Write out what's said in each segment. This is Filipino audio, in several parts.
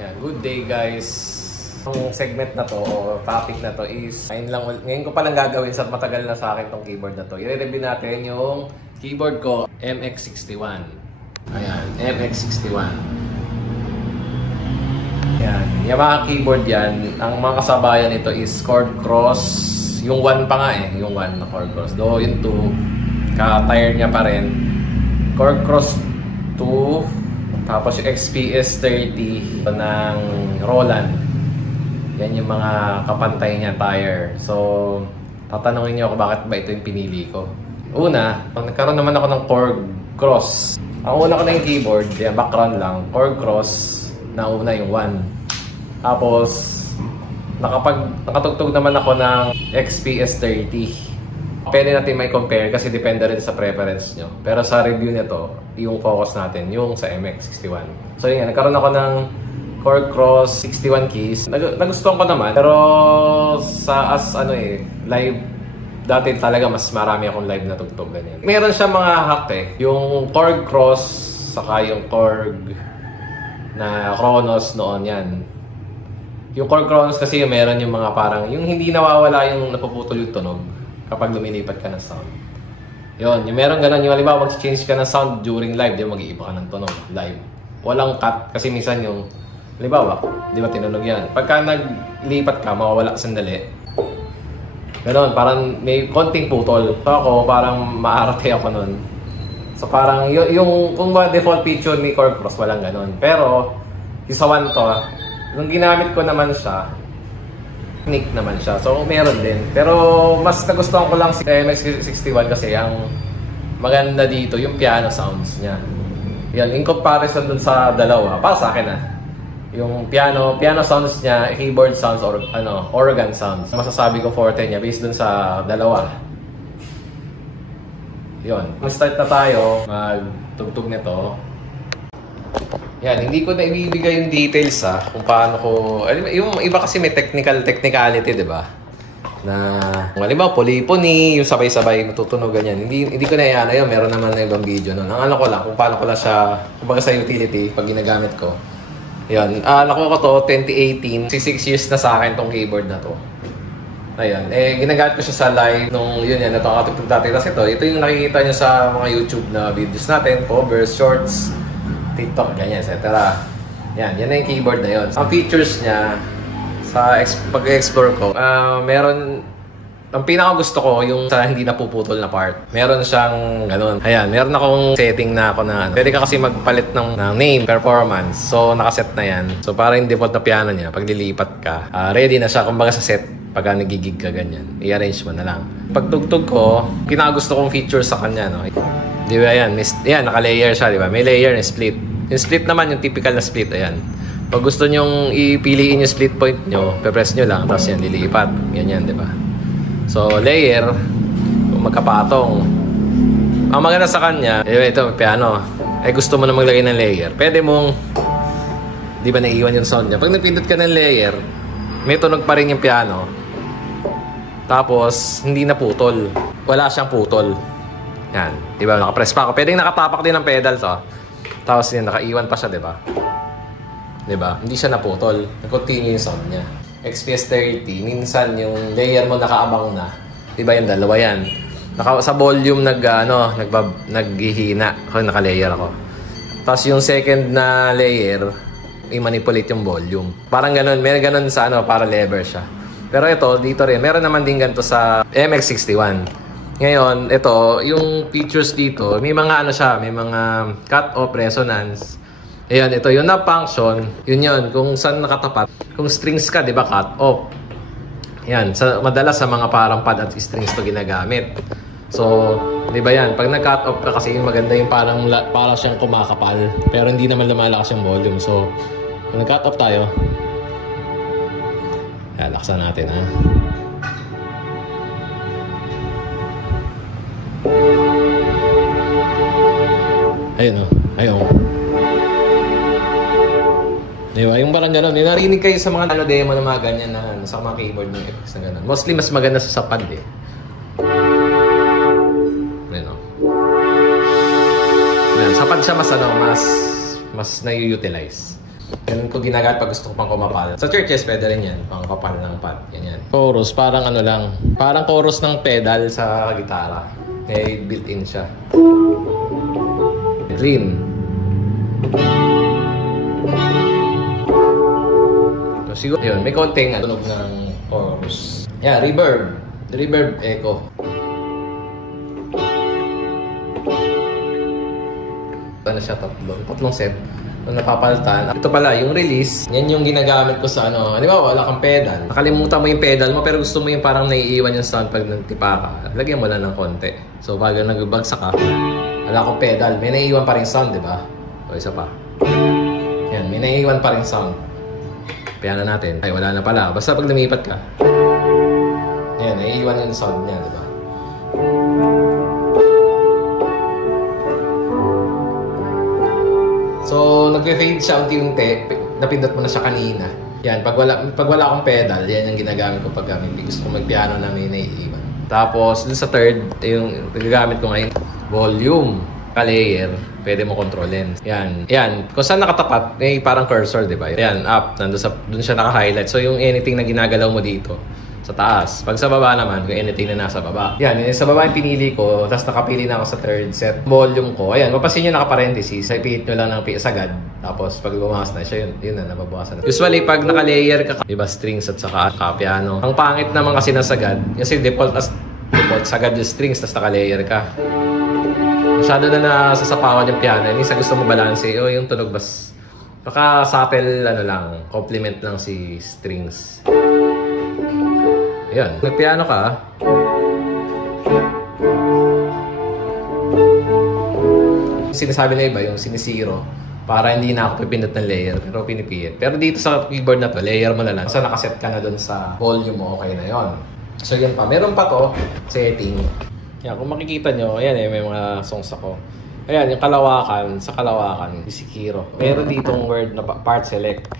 Ayan, good day guys. Ang segment na to o topic na to is ngayon ko palang gagawin sa matagal na sa akin tong keyboard na to. I-review natin yung keyboard ko, MX61. Ayan, MX61. Ayan, Yamaha keyboard yan. Ang mga kasabayan nito is Chord Cross. Yung 1 pa nga yung 1 na Chord Cross. Do yung 2, ka-tire niya pa rin. Chord Cross 2. Tapos yung XPS 30 ng Roland. Yan yung mga kapantay niya tire. So, tatanungin niyo ako bakit ba ito yung pinili ko. Una, nagkaroon naman ako ng Chord Cross. Ang una ko na yung keyboard, yan, background lang. Chord Cross, nauna yung 1. Tapos, nakatugtog naman ako ng XPS 30. Pwede natin may compare kasi depende rin sa preference nyo. Pero sa review nito, yung focus natin, yung sa MX61. So yun, nagkaroon ako ng Chord Cross 61 keys. Nagustuhan ko naman. Pero sa live, dati talaga mas marami akong live na tugtog ganyan. Meron siya mga hack Yung Chord Cross, saka yung Chord na Kronos noon yan. Yung Chord Kronos kasi meron yung mga parang, yung hindi nawawala yung napuputol yung tunog kapag lumilipat ka ng sound. Yun, yung meron ganun, yung halimbawa mag-change ka ng sound during live, di mag-iiba ka ng tunog live. Walang cut, kasi minsan yung, halimbawa, di ba tinunog yan? Pagka naglipat ka, mawawala sandali. Ganun, parang may konting putol. So ako, parang maarte ako nun. So parang, yung kung ba default feature ni Chord Cross, walang ganun. Pero, yung sa 1 to, nung ginamit ko naman siya, technique naman siya. So, meron din. Pero, mas nagustuhan ko lang si MX61 kasi ang maganda dito, yung piano sounds niya. Yan, in comparison dun sa dalawa, para sa akin yung piano sounds niya, keyboard sounds, or organ sounds. Masasabi ko forte niya based dun sa dalawa. Yun. Mag-start na tayo, magtugtog nito. Yan, hindi ko na ibibigay yung details kung paano ko... Yung iba kasi may technicality, di ba? Na, halimbawa, polyphony, yung sabay-sabay natutunog ganyan. Hindi ko na yan. Meron naman na ibang video nun. Ang ko lang, kung paano ko lang siya, kumbaga sa utility, pag ginagamit ko. Yan, nakuha ko to, 2018. 6 years na sa akin tong keyboard na to. Ayan, ginagamit ko siya sa live nung yun yan, natakatugtog dati. Tapos ito yung nakikita nyo sa mga YouTube na videos natin, covers, shorts, TikTok, ganyan, etc. Yan na yung keyboard na yun. Ang features niya, sa pag-explore ko, meron, ang pinaka-gusto ko, yung sa hindi napuputol na part. Meron siyang ganun. Ayan, meron akong setting na ako na pwede ka kasi magpalit ng name, performance. So, nakaset na yan. So, para yung default na piano niya, pag lilipat ka, ready na siya, kumbaga sa set, pagka nagigig ka ganyan. I-arrange mo na lang. Pagtugtog ko, pinaka-gusto kong feature sa kanya, no? Di ba yan? Yan, naka-layer siya, di ba? May layer na split. Yung split naman, yung typical na split, ayan. Pag gusto nyong ipiliin yung split point nyo, pe-press nyo lang, tapos yan, lilipat. Yan, di ba? So, layer, magkapatong. Ang maganda sa kanya, ito, piano. Gusto mo na maglagay ng layer. Pwede mong, di ba naiiwan yung sound niya? Pag napindot ka ng layer, may tunog pa rin yung piano. Tapos, hindi na putol. Wala siyang putol. Yan, di ba? Nakapress pa ako. Pwedeng nakatapak din ng pedal to. Tapos yun, nakaiwan pa siya, di ba? Di ba? Hindi siya naputol. Nag-continue yung sound niya. XPS 30, minsan yung layer mo nakaabang na. Di ba yung dalawa yan? Sa volume naghihina. Ako naka-layer ako. Tapos yung second na layer, i-manipulate yung volume. Parang ganun. May ganun sa para lever siya. Pero ito, dito rin. Meron naman din ganito sa MX61. Ngayon, ito, yung features dito, may mga siya, may mga cut-off, resonance. Ayan, ito, yung na-function, yun, kung saan nakatapat. Kung strings ka, di ba, cut-off. Ayan, madalas sa mga parang pad at strings to ginagamit. So, di ba yan, pag nag-cut-off ka kasi maganda yung parang siyang kumakapal, pero hindi naman lumalakas yung volume. So, kung nag-cut-off tayo, laksan natin, Ayun, ayun. Diba? Yung parang gano'n. Narinig kayo sa mga demo na mga ganyan na sa mga keyboard ng FX na gano'n. Mostly mas maganda sa pad Ayun. Yan, sa pad siya mas na-utilize. Ganun ko ginagamit pag gusto ko pang kumapal. Sa churches, pwede rin yan. Pang kapal ng pad. Ganyan. Chorus, parang ano lang. Parang chorus ng pedal sa gitara. May built-in siya. Clean. So, siguro yun, may konting tunog ng chorus. Yeah, reverb. Reverb echo. Ano siya, tatlong set na napapalitan. Ito pala, yung release, yan yung ginagamit ko sa ano. Di ba, wala kang pedal. Nakalimutan mo yung pedal mo, pero gusto mo yung parang naiiwan yung sound pag nagtipa ka. Lagyan mo lang ng konti. So, bago nagbagsak ka, wala akong pedal. May naiiwan pa rin sound, di ba? O, isa pa. Yan, may naiiwan pa rin sound. Piano natin. Ay, wala na pala. Basta pag lumipat ka. Yan, naiiwan yung sound niya, di ba? So, nagpe-fade siya unti-unti. Napindot mo na siya kanina. Yan, pag wala akong pedal, yan yung ginagamit ko pag gusto ko mag-piano na may naiiwan. Tapos, dun sa third, yung gagamit ko ngayon, volume, ka-layer, pwede mo kontrolin. Yan. Yan. Kung saan nakatapat, may parang cursor, di ba? Yan, up. Dun siya naka-highlight. So, yung anything na ginagalaw mo dito, sa taas. Pag sa baba naman, kung anything na nasa baba. Yan, yung sa baba yung pinili ko, tapos nakapili na ako sa third set. Volume ko, ayan, mapasin nyo naka-parenthesis. Ipihit nyo lang ng sagad. Tapos pag bumakas na siya, yun na, nababawasan na. Usually, pag naka-layer ka, iba strings at saka piano. Ang pangit naman kasi na sagad, kasi default sagad yung strings, tapos naka-layer ka. Masyado na nasasapawan yung piano. Minsan gusto mo balance, yung tunog bas. Baka subtle, ano lang, complement lang si strings. Ayan, nagpiano ka. Sinasabi na iba, yung sinisiro. Para hindi na ako pipindot ng layer, pero pinipihit. Pero dito sa keyboard na to, layer mo na lang. So nakaset ka na dun sa volume mo, okay na yon. So yan pa. Meron pa to, setting. Yan, kung makikita nyo, ayan may mga songs ako. Ayan, yung kalawakan, sa kalawakan, Isikiro. Meron ditong word na part select.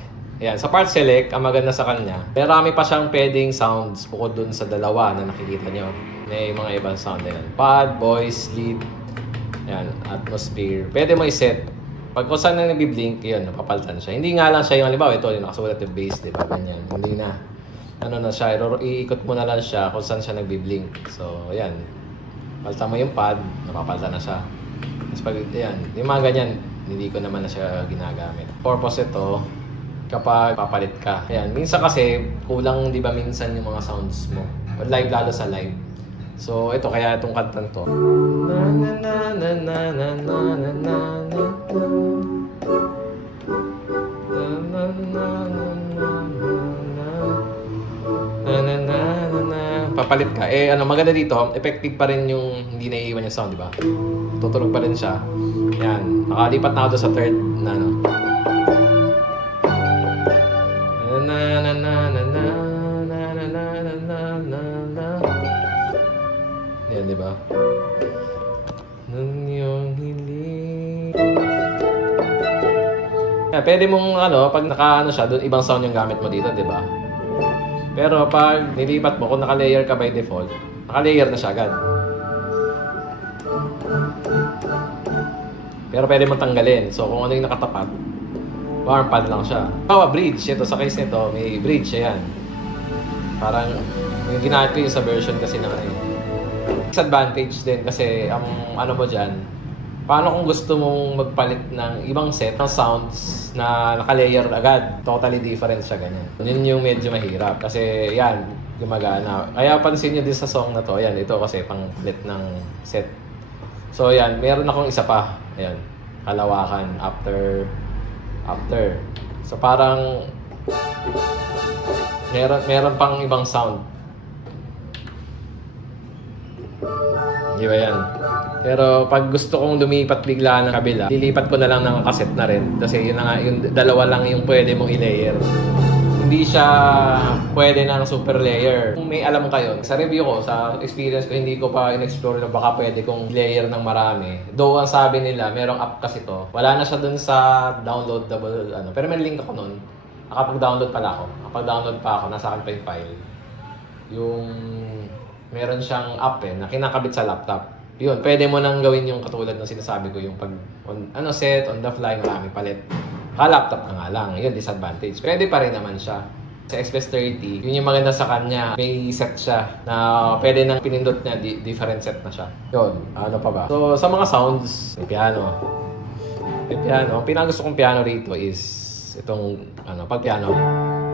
Ayan, sa part select, ang maganda sa kanya, marami pa siyang pwedeng sounds bukod dun sa dalawa na nakikita nyo. May mga ibang sound na yan. Pad, voice, lead, ayan, atmosphere. Pwede mo iset. Pag kung saan na nabiblink, yun, napapalitan siya. Hindi nga lang siya yung halimbawa, ito yung nakasulat yung bass, diba? Ganyan. Hindi na. Ano na siya, iikot mo na lang siya kung saan siya nagbiblink. So, ayan. Palitan mo yung pad, napapalitan na siya. Tapos pag, ayan, yung mga ganyan, hindi ko naman na siya ginagamit. Purpose ito, kapag papalit ka. Ayan, minsan kasi kulang 'di ba minsan yung mga sounds mo. Live, lalo sa live. So ito kaya itong kantan to. Papalit ka. Eh ano maganda dito, effective pa rin yung hindi naiiwan yung sound, 'di ba? Tutunog pa rin siya. Ayan, nakalipat na ako sa third na ano. Yan, di ba? Nung iyong hiling. Yeah, pwede mong pag naka siya, doon ibang sound yung gamit mo dito, di ba? Pero pag nilipat mo, kung naka-layer ka by default, naka-layer na siya agad. Pero pwede mong tanggalin. So kung ano yung nakatapat, warm pad lang siya. Bridge. Ito sa case nito, may bridge. Ayan. Parang yung ginamit ko yung sa version kasi na disadvantage din kasi ang ano mo dyan, paano kung gusto mong magpalit ng ibang set ng sounds na naka-layer agad? Totally different siya, ganyan. Yun yung medyo mahirap kasi yan, gumagana. Kaya pansin nyo din sa song na to, ayan, ito kasi pang palit ng set. So yan, meron akong isa pa. Ayan, kalawakan after. So parang meron pang ibang sound. Di ba yan? Pero pag gusto kong lumipat bigla ng kabila, lilipat ko na lang ng cassette na rin. Kasi yun na nga, yung dalawa lang yung pwede mong i-layer. Hindi siya pwede ng super layer. Kung may alam kayo, sa review ko, sa experience ko, hindi ko pa in-explore na baka pwede kong layer ng marami. Though ang sabi nila, merong app kasi to. Wala na siya dun sa downloadable, Pero may link ako nun. Nakapag-download pala ako. Nakapag-download pa ako, nasa akin pa yung file. Yung meron siyang app na kinakabit sa laptop. Yun, pwede mo nang gawin yung katulad ng sinasabi ko, yung pag set, on the fly, marami palit. Laptop ka nga lang. Yun, disadvantage. Pwede pa rin naman siya. Sa XPS 30, yun yung maganda sa kanya. May set siya na pwede nang pinindot niya, different set na siya. Yun, ano pa ba? So, sa mga sounds, may piano. May piano. Ang pinakagusto kong piano rito is itong, pag piano.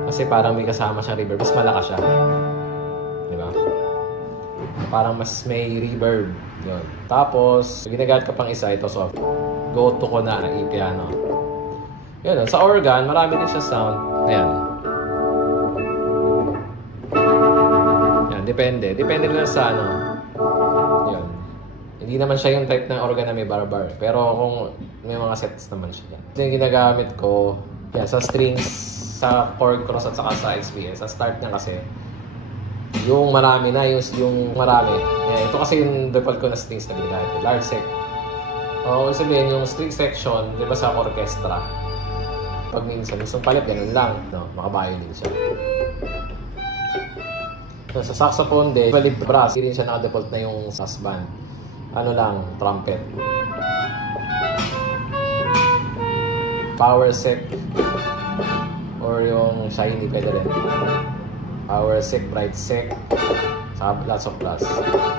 Kasi parang may kasama siyang reverb. Mas malakas siya. Di ba? Parang mas may reverb. Yun. Tapos, ginagamit ka pang isa, ito soft. Go-to ko na ng piano. Yun, sa organ, marami din siya sound. Ayan. Yan, depende. Depende lang sa Yun. Hindi naman siya yung type ng organ na may bar-bar. Pero kung may mga sets naman siya. Ito yung ginagamit ko, yan, sa strings, sa chord cross at saka sa XPS. Sa start niya kasi, yung marami na, yung marami. Yan, ito kasi yung default ko na strings na ginagamit. Large sec. O, sabihin, yung string section, di ba sa orchestra? Pag minsan, gusto palit, ganun lang. Makabayo din siya. So, sa saxophone din, valid brass. Hindi rin siya naka-default na yung sax band. Trumpet. Power sec. Or yung shiny, pwede rin. Power sec, bright sec. Lots of brass.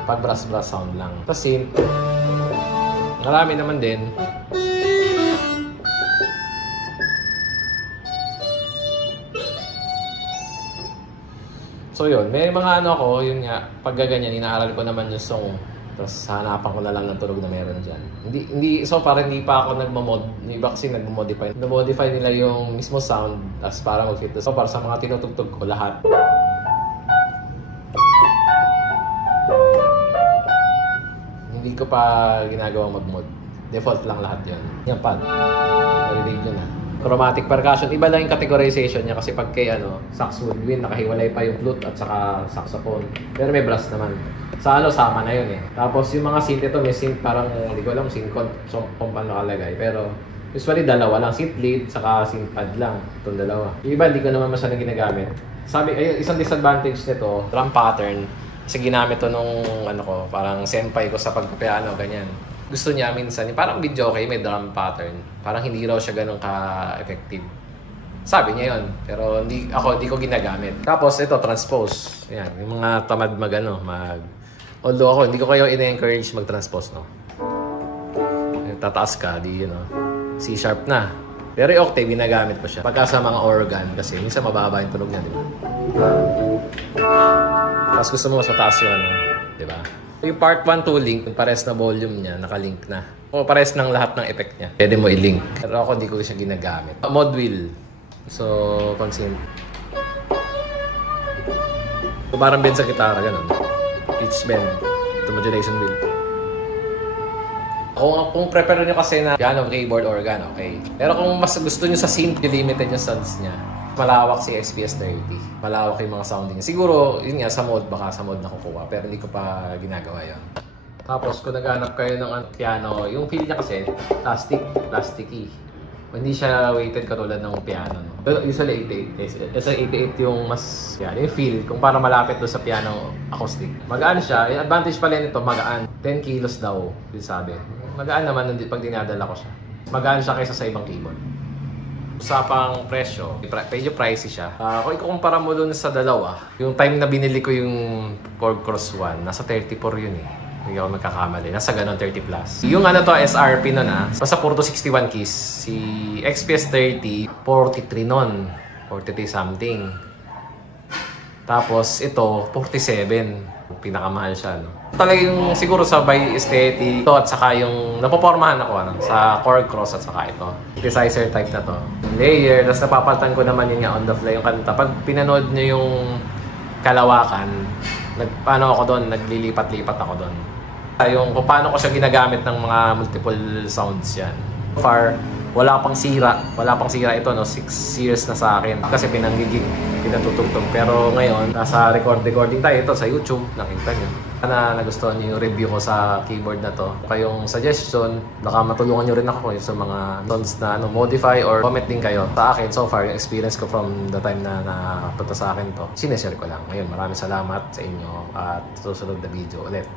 Pag brass sound lang. Tapos synth. Marami naman din. So yun, may mga yun nga, pag gaganyan, inaaral ko naman yung song. Tapos hanapan ko na lang ng tunog na meron dyan. So parang hindi pa ako nagmamod. Yung iba kasi nagmamodify. Namodify nila yung mismo sound, tapos para mag-fit. So para sa mga tinutugtog ko, lahat. Hindi ko pa ginagawang mag-mod. Default lang lahat yun. Yan, pad. Narinig nyo na. Chromatic percussion, iba lang yung categorization niya kasi pag kay sax woodwind, nakahiwalay pa yung flute at saka saxophone. Pero may brass naman. Sa sama na yun eh. Tapos yung mga synth ito, may synth parang, hindi ko alam, synth kung paano nakalagay. Pero usually dalawa lang, synth lead, saka synth pad lang. Itong dalawa. Yung iba, hindi ko naman masyadong ginagamit. Isang disadvantage nito, drum pattern. Kasi ginamit to nung, parang senpai ko sa pagpapiano, ganyan. Gusto niya minsan, parang video okay, may drum pattern. Parang hindi raw siya ganun ka-effective. Sabi niya yun, pero hindi ko ginagamit. Tapos ito, transpose. Yan, yung mga tamad although ako, hindi ko kayo ina-encourage mag-transpose, no? Tataas ka, C sharp na. Pero yung octave, ginagamit ko siya. Pagka sa mga organ, kasi minsan mababa yung tunog niya, di ba? Tapos gusto mo mas mataas yung di ba? Yung part 1 to link, yung pares na volume niya, nakalink na. O pares ng lahat ng effect niya. Pwede mo i-link. Pero ako hindi ko siya ginagamit. Mod wheel. So, pag synth. So, parang bend sa gitara, ganun. Pitch bend. Ito modulation wheel. Kung prepare nyo kasi na piano, keyboard, organ, okay. Pero kung mas gusto nyo sa synth, limited yung sounds niya. Malawak si XPS 30. Malawak yung mga sounding. Siguro, yun nga, baka sa mode na kukuha. Pero hindi ko pa ginagawa yun. Tapos, kung naghanap kayo ng piano, yung feel niya kasi, plasticky. Hindi siya weighted katulad ng piano. No? Pero usually 88. Sa 88 yung mas, yung feel, kung parang malapit doon sa piano acoustic. Magaan siya. Yung advantage pala nito, magaan. 10 kilos daw, yung sabi. Magaan naman pag dinadala ko siya. Magaan siya kaysa sa ibang keyboard. Usapang presyo, medyo pricey siya. Kung ikukumpara mo dun sa dalawa, yung time na binili ko yung Chord Cross 1, nasa 34 yun eh. Hindi ako magkakamali. Nasa ganon 30 plus. Yung SRP nun basta puro 61 keys. Si XPS 30, 43 nun. 43 something. Tapos ito, 47. Pinakamahal siya, no? Talaga yung siguro sa by aesthetic ito at saka yung napopormahan ako sa Chord Cross at saka ito. Synthesizer type na to. Layer, tapos napapalitan ko naman yun nga on the fly yung kanta. Pag pinanood nyo yung kalawakan, ako doon, naglilipat-lipat ako doon. Yung kung paano ko siya ginagamit ng mga multiple sounds yan. So far, wala pang sira ito, no? 6 years na sa akin. Kasi pinatutugtog. Pero ngayon, nasa recording tayo ito sa YouTube, nakita nyo. Sana nagustuhan nyo yung review ko sa keyboard na to. Kayong suggestion, baka matulungan nyo rin ako sa mga tones na modify or comment din kayo. Sa akin, so far, yung experience ko from the time na napunta sa akin to, sineshare ko lang. Ngayon, maraming salamat sa inyo at susunod na video ulit.